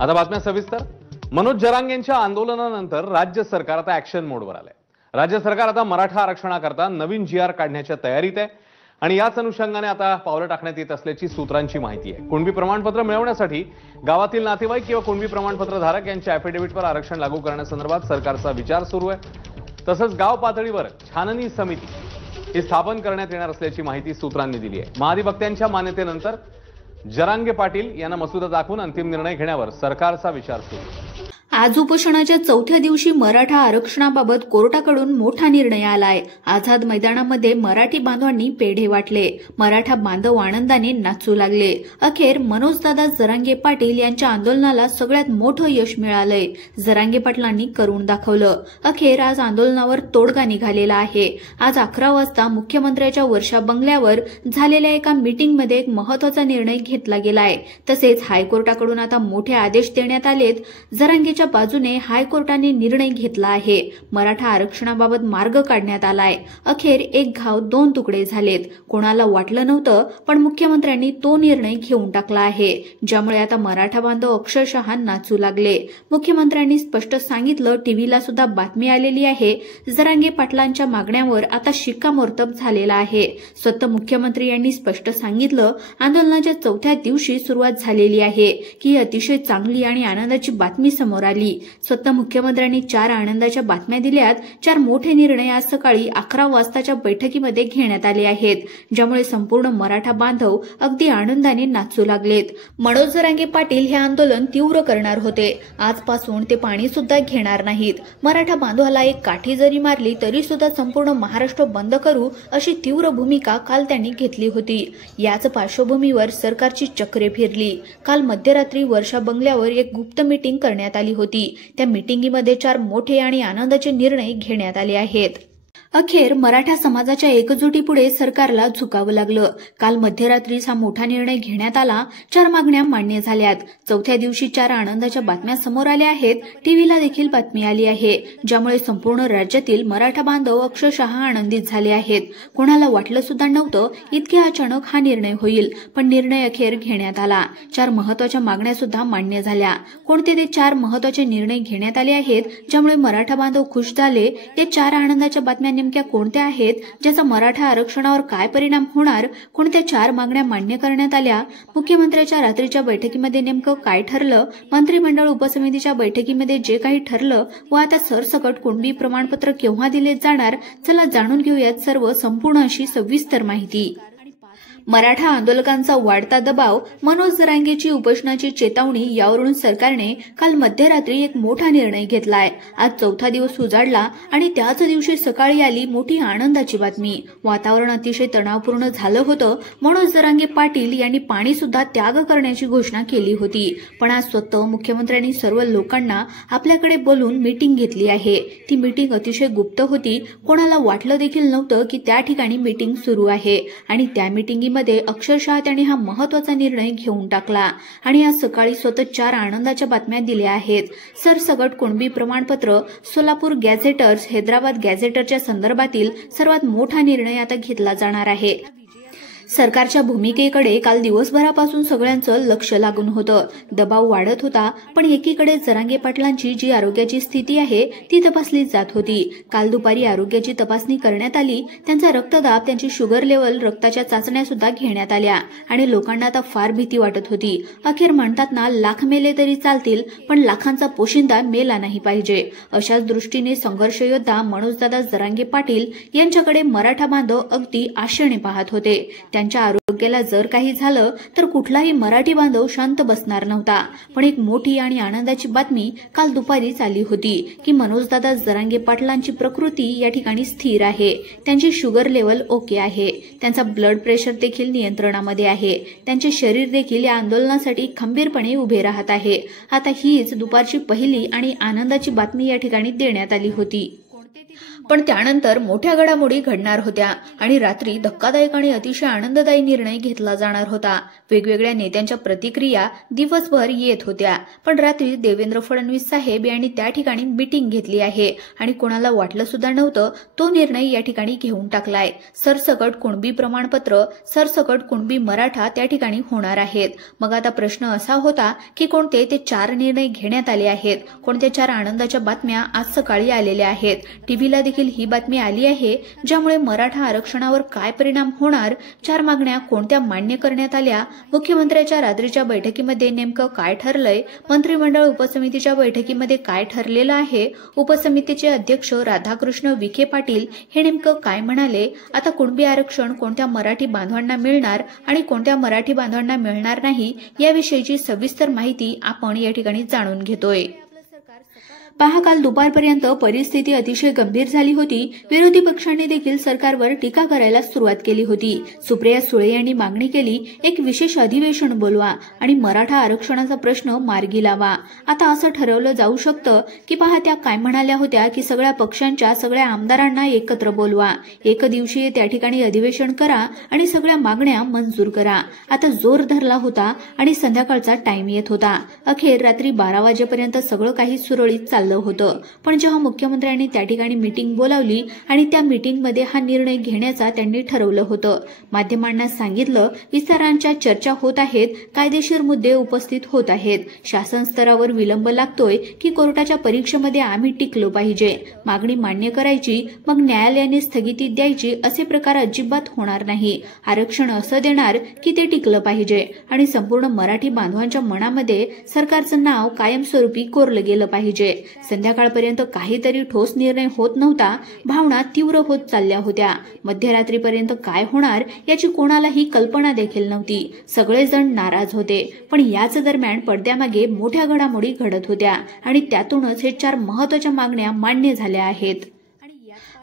आता बातम्या सविस्तर। मनोज जरांगेंच्या आंदोलनानंतर राज्य सरकार आता ऍक्शन मोडवर आलंय। राज्य सरकार आता मराठा आरक्षणाकरता नवीन जीआर काढण्याच्या तयारीत आहे आणि याच अनुषंगाने आता पावलं टाकण्यात येत असल्याची सूत्रांची माहिती आहे। कुणबी प्रमाणपत्र मिळवण्यासाठी गावातील नातेवाईक किंवा कुणबी प्रमाणपत्र धारक यांच्या ॲफिडेव्हिटवर आरक्षण लागू करण्यासंदर्भात सरकारचा विचार सुरू आहे। तसंच गाव पातळीवर छाननी समिती ही स्थापन करण्यात येणार असल्याची माहिती सूत्रांनी दिली आहे। महाधिवक्त्यांच्या मान्यतेनंतर जरांगे पाटील यांना मसुदा दाखवून अंतिम निर्णय घेण्यावर सरकारचा विचार सुरू। आज उपोषणाच्या चौथ्या दिवशी मराठा आरक्षणाबाबत कोर्टाकडून मोठा निर्णय आलाय। आझाद मैदानामध्ये मराठी बांधवांनी पेढे वाटले, मराठा बांधव आनंदाने नाचू लागले। अखेर मनोजदादा जरांगे पाटील यांच्या आंदोलनाला सगळ्यात मोठं यश मिळालंय। जरांगे पाटलांनी करून दाखवलं। अखेर आज आंदोलनावर तोडगा निघालेला आहे। आज 11 वाजता मुख्यमंत्र्यांच्या वर्षा बंगल्यावर झालेल्या एका मीटिंगमध्ये एक महत्त्वाचा निर्णय घेतला गेलाय। तसेच हायकोर्टाकडून आता मोठे आदेश देण्यात आलेत। जरांगेच्या बाजूने हायकोर्टाने निर्णय घेतला आहे। मराठा आरक्षणाबाबत मार्ग काढण्यात आलाय। अखेर एक घाव दोन तुकडे झालेत। कोणाला वाटलं नव्हतं, पण मुख्यमंत्र्यांनी तो निर्णय घेऊन टाकला आहे, ज्यामुळे आता मराठा बांधव अक्षरशः नाचू लागले। मुख्यमंत्र्यांनी स्पष्ट सांगितलं, टीव्हीला सुद्धा बातमी आलेली आहे, जरांगे पाटलांच्या मागण्यांवर आता शिक्कामोर्तब झालेला आहे। स्वतः मुख्यमंत्री यांनी स्पष्ट सांगितलं, आंदोलनाच्या चौथ्या दिवशी सुरुवात झालेली आहे की अतिशय चांगली आणि आनंदाची बातमी समोर आली। स्वतः मुख्यमंत्र्यांनी 4 आनंदाच्या बातम्या दिल्यात। 4 मोठे निर्णय आज सकाळी 11 वाजताच्या बैठकीमध्ये घेण्यात आले आहेत, ज्यामुळे संपूर्ण मराठा बांधव अगदी आनंदाने नाचू लागलेत। मनोज जरांगे पाटील हे आंदोलन तीव्र करणार होते। आजपासून ते पाणी सुद्धा घेणार नाहीत। मराठा बांधवाला एक काठी जरी मारली तरी सुद्धा संपूर्ण महाराष्ट्र बंद करू अशी तीव्र भूमिका काल त्यांनी घेतली होती। याच पार्श्वभूमीवर सरकारची चक्रे फिरली। काल मध्यरात्री वर्षा बंगल्यावर एक गुप्त मीटिंग करण्यात आली होती। त्या मीटिंगमध्ये 4 मोठे आणि आनंदाचे निर्णय घेण्यात आले आहेत। अखेर मराठा समाजाच्या एकजुटीपुढे सरकारला झुकावं लागलं। काल मध्यरात्रीच हा मोठा निर्णय घेण्यात आला। 4 मागण्या मान्य झाल्यात। चौथ्या दिवशी 4 आनंदाच्या बातम्या समोर आल्या आहेत। टीव्हीला देखील बातमी आली आहे, ज्यामुळे संपूर्ण राज्यातील मराठा बांधव अक्षरशः आनंदित झाले आहेत। कोणाला वाटलं सुद्धा नव्हतं इतके अचानक हा निर्णय होईल, पण निर्णय अखेर घेण्यात आला। 4 महत्त्वाच्या मागण्या सुद्धा मान्य झाल्या। कोणते ते 4 महत्त्वाचे निर्णय घेण्यात आले आहेत, ज्यामुळे मराठा बांधव खुश झाले? या 4 आनंदाच्या बातम्या नेमक्या कोणत्या आहेत, ज्याचा मराठा आरक्षणावर काय परिणाम होणार? कोणत्या 4 मागण्या मान्य करण्यात आल्या? मुख्यमंत्र्यांच्या रात्रीच्या बैठकीमध्ये नेमकं काय ठरलं? मंत्रिमंडळ उपसमितीच्या बैठकीमध्ये जे काही ठरलं व आता सरसकट कुणबी प्रमाणपत्र केव्हा दिले जाणार, चला जाणून घेऊयात सर्व संपूर्ण अशी सविस्तर माहिती। मराठा आंदोलकांचा वाढता दबाव, मनोज जरांगेची उपोषणाची चेतावणी यावरून सरकारने काल मध्यरात्री एक मोठा निर्णय घेतलाय। आज चौथा दिवस उजाडला आणि त्याच दिवशी सकाळी आली मोठी आनंदाची बातमी। वातावरण अतिशय तणावपूर्ण झालं होतं। मनोज जरांगे पाटील यांनी पाणी सुद्धा त्याग करण्याची घोषणा केली होती, पण आज स्वतः मुख्यमंत्र्यांनी सर्व लोकांना आपल्याकडे बोलून मीटिंग घेतली आहे। ती मीटिंग अतिशय गुप्त होती। कोणाला वाटलं देखील नव्हतं की त्या ठिकाणी मीटिंग सुरू आहे आणि त्या मीटिंगमध्ये अक्षरशः त्यांनी हा महत्त्वाचा निर्णय घेऊन टाकला आणि आज सकाळी स्वतः 4 आनंदाच्या बातम्या दिल्या आहेत। सरसकट कुणबी प्रमाणपत्र, सोलापूर गॅझेटर्स, हैदराबाद गॅझेटरच्या संदर्भातील सर्वात मोठा निर्णय आता घेतला जाणार आहे। सरकारच्या भूमिकेकडे काल दिवसभरापासून सगळ्यांचं लक्ष लागून होतं। दबाव वाढत होता, पण एकीकडे जरांगे पाटलांची जी आरोग्याची स्थिती आहे ती तपासली जात होती। काल दुपारी आरोग्याची तपासणी करण्यात आली। त्यांचा रक्तदाब, त्यांची शुगर लेवल, रक्ताच्या चाचण्या सुद्धा घेण्यात आल्या आणि लोकांना आता फार भीती वाटत होती। अखेर म्हणतात ना, लाख मेले तरी चालतील, पण लाखांचा पोशिंदा मेला नाही पाहिजे। अशाच दृष्टीने संघर्ष योद्धा मनोजदादा जरांगे पाटील यांच्याकडे मराठा बांधव अगदी आशेने पाहत होते। त्यांच्या आरोग्याला जर काही झालं तर कुठलाही मराठी बांधव शांत बसणार नव्हता। पण एक मोठी आणि आनंदाची बातमी काल दुपारीच आली होती की मनोजदादा जरांगे पाटलांची प्रकृती या ठिकाणी स्थिर आहे। त्यांची शुगर लेवल ओके आहे। त्यांचा ब्लड प्रेशर देखील नियंत्रणामध्ये आहे। त्यांचे शरीर देखील या आंदोलनासाठी खंबीरपणे उभे राहत आहे। आता हीच दुपारची पहिली आणि आनंदाची बातमी या ठिकाणी देण्यात आली होती। पण त्यानंतर मोठ्या घडामोडी घडणार होत्या आणि रात्री धक्कादायक आणि अतिशय आनंददायी निर्णय घेतला जाणार होता। वेगवेगळ्या नेत्यांच्या प्रतिक्रिया दिवसभर येत होत्या, पण रात्री देवेंद्र फडणवीस साहेब यांनी त्या ठिकाणी मीटिंग घेतली आहे आणि कोणाला वाटलं सुद्धा नव्हतं तो निर्णय या ठिकाणी घेऊन टाकलाय। सरसकट कुणबी प्रमाणपत्र, सरसकट कुणबी मराठा त्या ठिकाणी होणार आहेत। मग आता प्रश्न असा होता की कोणते ते 4 निर्णय घेण्यात आले आहेत, कोणत्या 4 आनंदाच्या बातम्या आज सकाळी आलेल्या आहेत। टीव्हीला देखील ही बातमी आली आहे, ज्यामुळे मराठा आरक्षणावर काय परिणाम होणार, 4 मागण्या कोणत्या मान्य करण्यात आल्या, मुख्यमंत्र्यांच्या रात्रीच्या बैठकीमध्ये नेमकं काय ठरलंय, मंत्रिमंडळ उपसमितीच्या बैठकीमध्ये काय ठरलेलं आहे, उपसमितीचे अध्यक्ष राधाकृष्ण विखे पाटील हे नेमकं काय म्हणाले, आता कुणबी आरक्षण कोणत्या मराठी बांधवांना मिळणार आणि कोणत्या मराठी बांधवांना मिळणार नाही याविषयीची सविस्तर माहिती आपण या ठिकाणी जाणून घेतोय। पहा, काल दुपारपर्यंत परिस्थिती अतिशय गंभीर झाली होती। विरोधी पक्षांनी देखील सरकारवर टीका करायला सुरुवात केली होती। सुप्रिया सुळे यांनी मागणी केली, एक विशेष अधिवेशन बोलवा आणि मराठा आरक्षणाचा प्रश्न मार्गी लावा। आता असं ठरवलं जाऊ शकतं की पहा, त्या काय म्हणाल्या होत्या की सगळ्या पक्षांच्या सगळ्या आमदारांना एकत्र बोलवा, एक दिवशीय त्या ठिकाणी अधिवेशन करा आणि सगळ्या मागण्या मंजूर करा। आता जोर धरला होता आणि संध्याकाळचा टाइम येत होता। अखेर रात्री 12 वाजेपर्यंत सगळं काही सुरळीत होतं, पण जेव्हा मुख्यमंत्र्यांनी त्या ठिकाणी मीटिंग बोलावली आणि त्या मीटिंगमध्ये हा निर्णय घेण्याचा त्यांनी ठरवलं होतं। माध्यमांना सांगितलं, विस्तारांच्या चर्चा होत आहेत, कायदेशीर मुद्दे उपस्थित होत आहेत, शासन स्तरावर विलंब लागतोय की कोर्टाच्या परीक्षेमध्ये आम्ही टिकलो पाहिजे, मागणी मान्य करायची मग न्यायालयाने स्थगिती द्यायची असे प्रकार अजिबात होणार नाही। आरक्षण असं देणार की ते टिकलं पाहिजे आणि संपूर्ण मराठी बांधवांच्या मनामध्ये सरकारचं नाव कायमस्वरूपी कोरलं गेलं पाहिजे। संध्याकाळपर्यंत काहीतरी ठोस निर्णय होत नव्हता, भावना तीव्र होत चालल्या होत्या। मध्यरात्रीपर्यंत काय होणार याची कोणालाही कल्पना देखील नव्हती। सगळेजण नाराज होते, पण याच दरम्यान पडद्यामागे मोठ्या घडामोडी घडत होत्या आणि त्यातूनच हे 4 महत्त्वाच्या मागण्या मान्य झाल्या आहेत।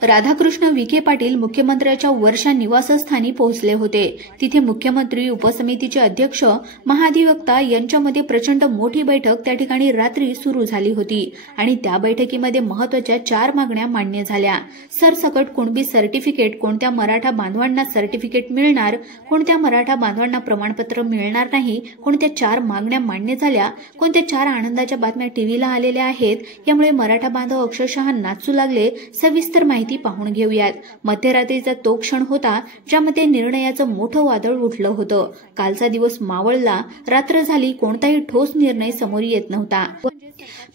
राधाकृष्ण विखे पाटील मुख्यमंत्र्यांच्या वर्षा निवासस्थानी पोहोचले होते। तिथे मुख्यमंत्री, उपसमितीचे अध्यक्ष, महाधिवक्ता यांच्यामध्ये प्रचंड मोठी बैठक त्या ठिकाणी रात्री सुरू झाली होती आणि त्या बैठकीमध्ये महत्त्वाच्या 4 मागण्या मान्य झाल्या। सरसकट कुणबी सर्टिफिकेट कोणत्या मराठा बांधवांना सर्टिफिकेट मिळणार, कोणत्या मराठा बांधवांना प्रमाणपत्र मिळणार नाही, कोणत्या 4 मागण्या मान्य झाल्या, कोणत्या 4 आनंदाच्या बातम्या टीव्हीला आलेल्या आहेत, यामुळे मराठा बांधव अक्षरशः नाचू लागले। सविस्तर माहिती पाहून घेऊयात। मध्यरात्रीचा तो क्षण होता ज्यामध्ये निर्णयाचं मोठं वादळ उठलं होतं। कालचा दिवस मावळला, रात्र झाली, कोणताही ठोस निर्णय समोर येत नव्हता।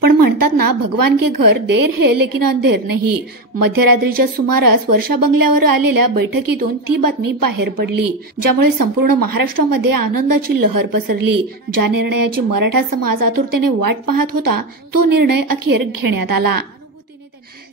पण म्हणतात ना, भगवान के घर देर है लेकिन अंधेर नहीं। मध्यरात्रीच्या सुमारास वर्षा बंगल्यावर आलेल्या बैठकीतून ती बातमी बाहेर पडली, ज्यामुळे संपूर्ण महाराष्ट्रामध्ये आनंदाची लहर पसरली। ज्या निर्णयाची मराठा समाज आतुरतेने वाट पाहत होता तो निर्णय अखेर घेण्यात आला।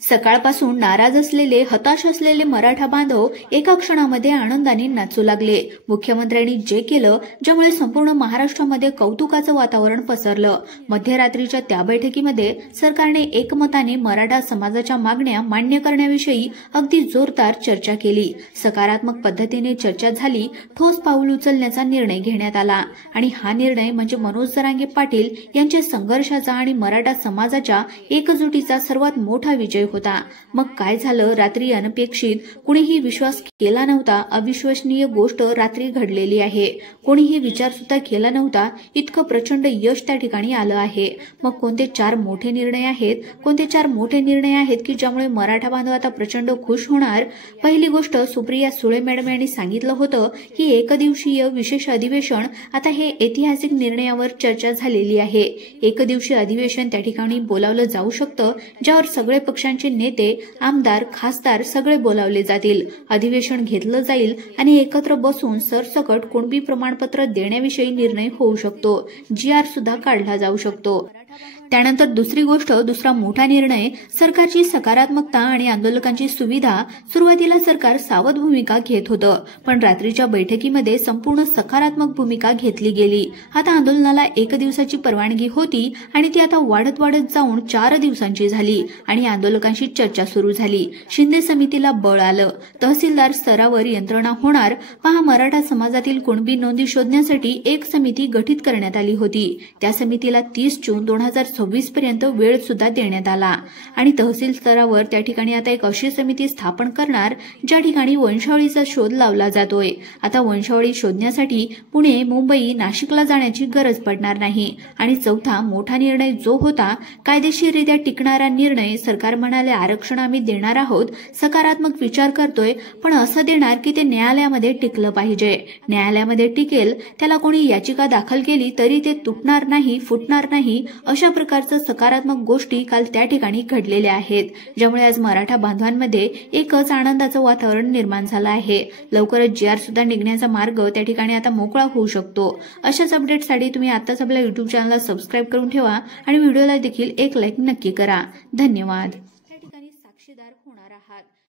सकाळपासून नाराज असलेले, हताश असलेले मराठा बांधव एका क्षणामध्ये आनंदाने नाचू लागले। मुख्यमंत्र्यांनी जे केलं, ज्यामुळे संपूर्ण महाराष्ट्रामध्ये कौतुकाचं वातावरण पसरलं। मध्यरात्रीच्या त्या बैठकीमध्ये सरकारने एकमताने मराठा समाजाच्या मागण्या मान्य करण्याविषयी अगदी जोरदार चर्चा केली। सकारात्मक पद्धतीने चर्चा झाली, ठोस पाऊल उचलण्याचा निर्णय घेण्यात आला आणि हा निर्णय म्हणजे मनोज जरांगे पाटील यांच्या संघर्षाचा आणि मराठा समाजाच्या एकजुटीचा सर्वात मोठा विजय होता। मग काय झालं, रात्री अनपेक्षित, कुणीही विश्वास केला नव्हता, अविश्वसनीय गोष्ट रात्री घडलेली आहे। कोणीही विचार सुद्धा केला नव्हता इतकं प्रचंड यश त्या ठिकाणी आलं आहे। मग कोणते 4 मोठे निर्णय आहेत, कोणते 4 मोठे निर्णय आहेत की ज्यामुळे मराठा बांधव आता प्रचंड खुश होणार। पहिली गोष्ट, सुप्रिया सुळे मॅडम यांनी सांगितलं होतं की एकदिवसीय विशेष अधिवेशन, आता हे ऐतिहासिक निर्णयावर चर्चा झालेली आहे। एकदिवसीय अधिवेशन त्या ठिकाणी बोलावलं जाऊ शकतं, ज्यावर सगळे पक्षांचे नेते, आमदार, खासदार सगळे बोलावले जातील। अधिवेशन घेतलं जाईल आणि एकत्र बसून सरसकट कुणबी प्रमाणपत्र देण्याविषयी निर्णय होऊ शकतो। GR सुद्धा काढला जाऊ शकतो। त्यानंतर दुसरी गोष्ट, दुसरा मोठा निर्णय, सरकारची सकारात्मकता आणि आंदोलकांची सुविधा। सुरुवातीला सरकार सावध भूमिका घेत होतं, पण रात्रीच्या बैठकीमध्ये संपूर्ण सकारात्मक भूमिका घेतली गेली। आता आंदोलनाला 1 दिवसाची परवानगी होती आणि ती आता वाढत जाऊन 4 दिवसांची झाली आणि आंदोलकांशी चर्चा सुरू झाली। शिंदे समितीला बळ आलं, तहसीलदार स्तरावर यंत्रणा होणार। पहा, मराठा समाजातील कुणबी नोंदी शोधण्यासाठी एक समिती गठीत करण्यात आली होती। त्या समितीला 30 जून 2026 पर्यंत वेळ सुद्धा देण्यात आला आणि तहसील स्तरावर त्या ठिकाणी आता एक अशी समिती स्थापन करणार ज्या ठिकाणी वंशावळीचा शोध लावला जातोय। आता वंशावळी शोधण्यासाठी पुणे, मुंबई, नाशिकला जाण्याची गरज पडणार नाही। आणि चौथा मोठा निर्णय जो होता कायदेशीररित्या टिकणारा निर्णय, सरकार म्हणाले आरक्षण आम्ही देणार आहोत, सकारात्मक विचार करतोय, पण असं देणार की ते न्यायालयामध्ये टिकलं पाहिजे। न्यायालयामध्ये टिकेल, त्याला कोणी याचिका दाखल केली तरी ते तुटणार नाही, फुटणार नाही, अशा प्रकारचं सकारात्मक गोष्टी काल त्या ठिकाणी घडलेल्या आहेत, ज्यामुळे आज मराठा बांधवांमध्ये एकच आनंदाचं वातावरण निर्माण झालं आहे। लवकरच GR सुद्धा निघण्याचा मार्ग त्या ठिकाणी आता मोकळा होऊ शकतो। अशाच अपडेट्ससाठी तुम्ही आताच आपल्या YouTube चॅनलला सबस्क्राईब करून ठेवा आणि व्हिडिओला देखील एक लाईक नक्की करा। धन्यवाद।